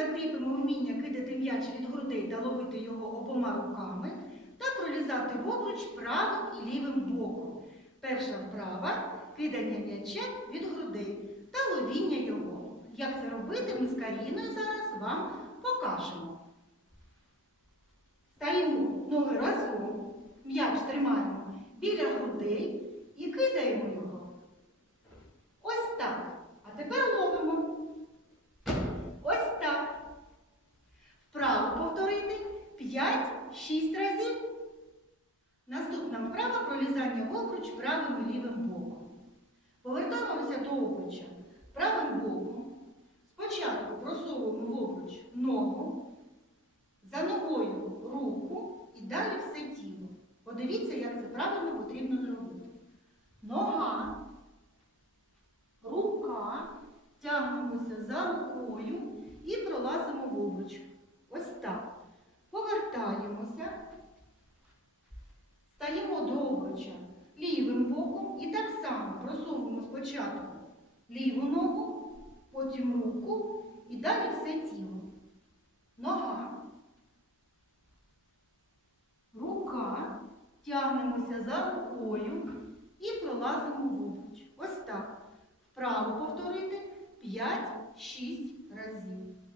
Закріпимо вміння кидати м'яч від грудей та ловити його обома руками та пролізати в обруч правим і лівим боком. Перша вправа кидання м'яча від грудей та ловіння його. Як це робити, ми з Каріною зараз вам покажемо. Стаємо ноги разом, м'яч тримаємо біля грудей і кидаємо його. Ось так. А тепер ловимо. Ось так. Вправо повторити 5-6 разів. Наступна вправа пролізання в обруч правим і лівим боком. Повертаємося до обруча правим боком. Спочатку просовуємо в обруч ногу, за ногою руку і далі все тіло. Подивіться, як це правильно потрібно зробити. Нога, рука, тягнемося за рукою і пролазимо в обруч. Ось так. Повертаємося, стаємо до обруча лівим боком і так само просовуємо спочатку ліву ногу, потім руку і далі все тіло. Нога, рука, тягнемося за рукою і пролазимо в обруч. Ось так. Вправо повторити 5-6 разів.